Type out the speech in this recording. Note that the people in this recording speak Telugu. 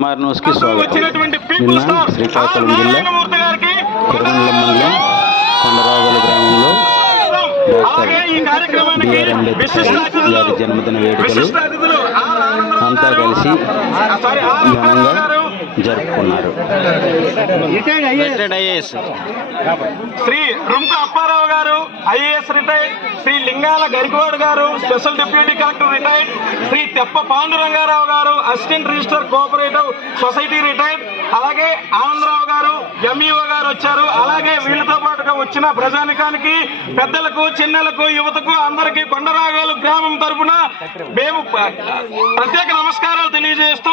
కుమార్ న్యూస్కి స్వాగతం. నిన్న శ్రీకాకుళం జిల్లా తిరుమల మండలం కొండరావుల గ్రామంలో కార్యక్రమానికి బిఆర్ అంబేద్కర్ గారి జన్మదిన వేడుకలు అంతా కలిసి ఘనంగా జరుపుకున్నారు. Shri Runka Apparao garu IAS retired Shri Lingala Garikavad garu special deputy collector retired Shri Teppa Pandurangarao garu assistant register cooperative society retired అలాగే ఆనందరావు గారు ఎంఈఓ గారు వచ్చారు. అలాగే వీళ్ళతో పాటుగా వచ్చిన ప్రజానికానికి పెద్దలకు చిన్నలకు యువతకు అందరికీ కొండరాగోలు గ్రామం తరపున మేము ప్రత్యేక నమస్కారాలు తెలియజేస్తూ